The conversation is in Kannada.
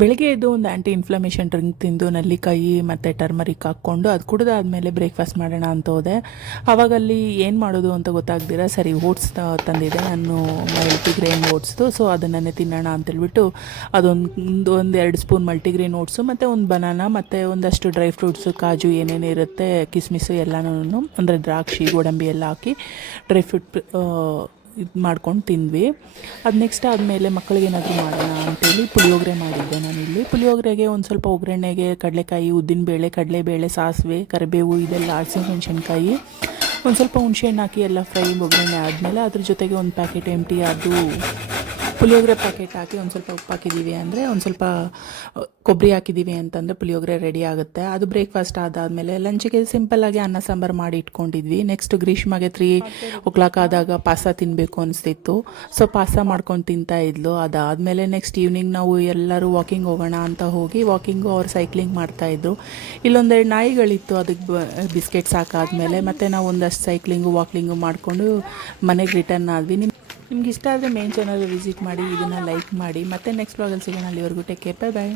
ಬೆಳಿಗ್ಗೆ ಎದ್ದು ಒಂದು ಆ್ಯಂಟಿ ಇನ್ಫ್ಲಮೇಷನ್ ಡ್ರಿಂಕ್ ತಿಂದು ನೆಲ್ಲಿಕಾಯಿ ಮತ್ತು ಟರ್ಮರಿಕ್ ಹಾಕ್ಕೊಂಡು ಅದು ಕುಡಿದಾದ್ಮೇಲೆ ಬ್ರೇಕ್ಫಾಸ್ಟ್ ಮಾಡೋಣ ಅಂತ ಹೋದೆ. ಆವಾಗಲ್ಲಿ ಏನು ಮಾಡೋದು ಅಂತ ಗೊತ್ತಾಗ್ದಿರ ಸರಿ ಓಟ್ಸ್ ತಂದಿದ್ದೆ ನಾನು, ಮಲ್ಟಿಗ್ರೇನ್ ಓಟ್ಸ್ದು. ಸೊ ಅದನ್ನೇ ತಿನ್ನೋಣ ಅಂತೇಳ್ಬಿಟ್ಟು ಒಂದು 2 ಸ್ಪೂನ್ ಮಲ್ಟಿಗ್ರೇನ್ ಓಟ್ಸು ಮತ್ತು ಒಂದು ಬನಾನಾ ಮತ್ತು ಒಂದಷ್ಟು ಡ್ರೈ ಫ್ರೂಟ್ಸು, ಕಾಜು ಏನೇನು ಇರುತ್ತೆ, ಕಿಸ್ಮಿಸ್ಸು ಎಲ್ಲನೂ, ಅಂದರೆ ದ್ರಾಕ್ಷಿ ಗೋಡಂಬಿ ಎಲ್ಲ ಹಾಕಿ ಡ್ರೈ ಫ್ರೂಟ್ ಇದು ಮಾಡ್ಕೊಂಡು ತಿಂದ್ವಿ. ಅದು ನೆಕ್ಸ್ಟ್ ಆದಮೇಲೆ ಮಕ್ಕಳಿಗೇನಾದರೂ ಮಾಡೋಣ ಅಂತೇಳಿ ಪುಳಿಯೋಗರೆ ಮಾಡಿದ್ದೆ ನಾನಿಲ್ಲಿ. ಪುಳಿಯೋಗರೆಗೆ ಒಂದು ಸ್ವಲ್ಪ ಒಗ್ಗರಣೆಗೆ ಕಡಲೆಕಾಯಿ, ಉದ್ದಿನಬೇಳೆ, ಕಡಲೆಬೇಳೆ, ಸಾಸಿವೆ, ಕರಿಬೇವು ಇದೆಲ್ಲ, ಹಸಿಮೆಣಸಿನ್ಕಾಯಿ, ಒಂದು ಸ್ವಲ್ಪ ಹುಣಸೆಹಣ್ಣು ಹಾಕಿ ಎಲ್ಲ ಫ್ರೈ ಒಗ್ಗರಣೆ ಆದಮೇಲೆ ಅದ್ರ ಜೊತೆಗೆ ಒಂದು ಪ್ಯಾಕೆಟ್ ಎಂಟಿ ಅದು ಪುಳಿಯೋಗರೆ ಪ್ಯಾಕೆಟ್ ಹಾಕಿ ಒಂದು ಸ್ವಲ್ಪ ಉಪ್ಪು ಹಾಕಿದ್ದೀವಿ ಅಂದರೆ, ಒಂದು ಸ್ವಲ್ಪ ಕೊಬ್ಬರಿ ಹಾಕಿದ್ದೀವಿ ಅಂತಂದರೆ ಪುಳಿಯೋಗರೆ ರೆಡಿ ಆಗುತ್ತೆ. ಅದು ಬ್ರೇಕ್ಫಾಸ್ಟ್ ಆದಾದಮೇಲೆ ಲಂಚಿಗೆ ಸಿಂಪಲ್ಲಾಗಿ ಅನ್ನ ಸಾಂಬಾರು ಮಾಡಿ ಇಟ್ಕೊಂಡಿದ್ವಿ. ನೆಕ್ಸ್ಟ್ ಗ್ರೀಷ್ಮಗೆ 3 o'clock ಆದಾಗ ಪಾಸ ತಿನ್ನಬೇಕು ಅನಿಸ್ತಿತ್ತು. ಸೊ ಪಾಸ ಮಾಡ್ಕೊಂಡು ತಿಂತಾ ಇದ್ಲು. ಅದಾದಮೇಲೆ ನೆಕ್ಸ್ಟ್ ಈವ್ನಿಂಗ್ ನಾವು ಎಲ್ಲರೂ ವಾಕಿಂಗ್ ಹೋಗೋಣ ಅಂತ ಹೋಗಿ ವಾಕಿಂಗು ಅವ್ರು ಸೈಕ್ಲಿಂಗ್ ಮಾಡ್ತಾಯಿದ್ರು. ಇಲ್ಲೊಂದೆರಡು ನಾಯಿಗಳಿತ್ತು, ಅದಕ್ಕೆ ಬಿಸ್ಕೆಟ್ಸ್ ಹಾಕಾದ್ಮೇಲೆ ಮತ್ತೆ ನಾವು ಒಂದಷ್ಟು ಸೈಕ್ಲಿಂಗು ವಾಕಿಂಗು ಮಾಡಿಕೊಂಡು ಮನೆಗೆ ರಿಟರ್ನ್ ಆದ್ವಿ. ನಿಮ್ಗೆ ಇಷ್ಟ ಆದರೆ ಮೇನ್ ಚಾನಲ್ ವಿಸಿಟ್ ಮಾಡಿ, ಇದನ್ನು ಲೈಕ್ ಮಾಡಿ. ಮತ್ತೆ ನೆಕ್ಸ್ಟ್ ವ್ಲಾಗಲ್ಲಿ ಸಿಗೋಣ. ಅಲ್ಲಿವರೆಗೂ ಟೇಕ್ ಕೇರ್, ಬೈ ಬಾಯ್.